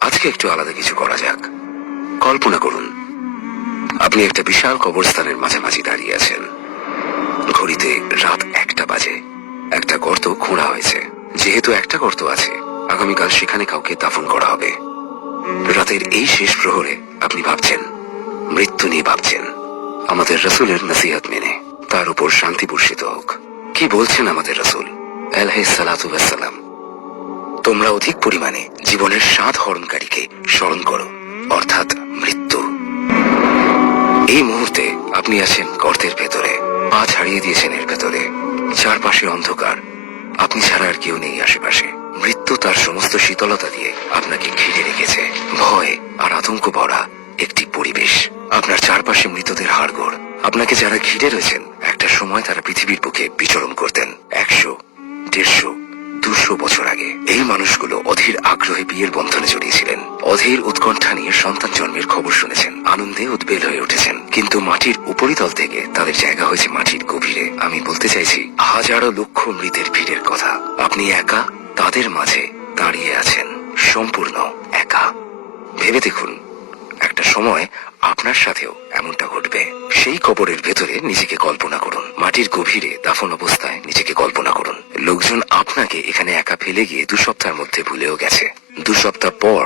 আজকে একটু আলাদা কিছু করা যাক। কল্পনা করুন আপনি একটা বিশাল কবরস্থানের মাঝামাঝি দাঁড়িয়ে আছেন। ঘড়িতে রাত 1টা বাজে। একটা গর্ত খোঁড়া হয়েছে। যেহেতু একটা গর্ত আছে, আগামীকাল সেখানে কাউকে দাফন করা হবে। রাতের এই শেষ প্রহরে আপনি ভাবছেন, মৃত্যু নিয়ে ভাবছেন। আমাদের রসুলের নসিহত মেনে তার উপর শান্তি বর্ষিত হোক। কি বলছেন আমাদের রসুল আলাইহিস সালাতু ওয়াস সালাম? তোমরা অধিক পরিমাণে জীবনের স্বাদ হরণকারীকে স্মরণ করো, অর্থাৎ মৃত্যু। এই মুহূর্তে আপনি আছেন গর্তের ভেতরে, পা ছাড়িয়ে দিয়েছেন এর ভেতরে। চারপাশে অন্ধকার, আপনি ছাড়া আর কেউ নেই আশেপাশে। মৃত্যু তার সমস্ত শীতলতা দিয়ে আপনাকে ঘিরে রেখেছে। ভয় আর আতঙ্ক ভরা একটি পরিবেশ। আপনার চারপাশে মৃতদের হাড়গোড়। আপনাকে যারা ঘিরে রয়েছেন, একটা সময় তারা পৃথিবীর বুকে বিচরণ করতেন 100, 150, 200 বছর আগে। এই মানুষগুলো অধীর আগ্রহে বিয়ের বন্ধনে জড়িয়েছিলেন। অধীর উৎকণ্ঠা নিয়ে সন্তান জন্মের খবর শুনেছেন, আনন্দে উদ্বেল হয়ে উঠেছেন। কিন্তু মাটির উপরিতল থেকে তাদের জায়গা হয়েছে মাটির গভীরে। আমি বলতে চাইছি, হাজারো লক্ষ মৃতের ভিড়ের কথা। আপনি একা তাদের মাঝে দাঁড়িয়ে আছেন, সম্পূর্ণ একা। ভেবে দেখুন, একটা সময় আপনার সাথেও এমনটা ঘটবে। সেই কবরের ভেতরে নিজেকে কল্পনা করুন। মাটির গভীরে দাফন অবস্থায় নিজেকে কল্পনা করুন। লোকজন আপনাকে এখানে একা ফেলে গিয়ে 2 সপ্তাহের মধ্যে ভুলেও গেছে। 2 সপ্তাহ পর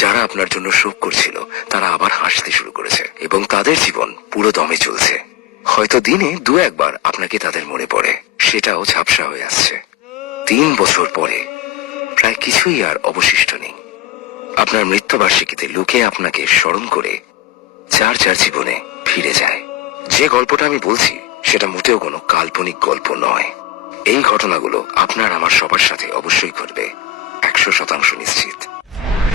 যারা আপনার জন্য শোক করছিল, তারা আবার হাসতে শুরু করেছে এবং তাদের জীবন পুরো দমে চলছে। হয়তো দিনে 2-1 বার আপনাকে তাদের মনে পড়ে, সেটাও ঝাপসা হয়ে আসছে। 3 বছর পরে প্রায় কিছুই আর অবশিষ্ট নেই। আপনার মৃত্যুবার্ষিকীতে লোকে আপনাকে স্মরণ করে যার যার জীবনে ফিরে যায়। যে গল্পটা আমি বলছি সেটা মোটেও কোনো কাল্পনিক গল্প নয়। এই ঘটনাগুলো আপনার আমার সবার সাথে অবশ্যই ঘটবে, 100% নিশ্চিত।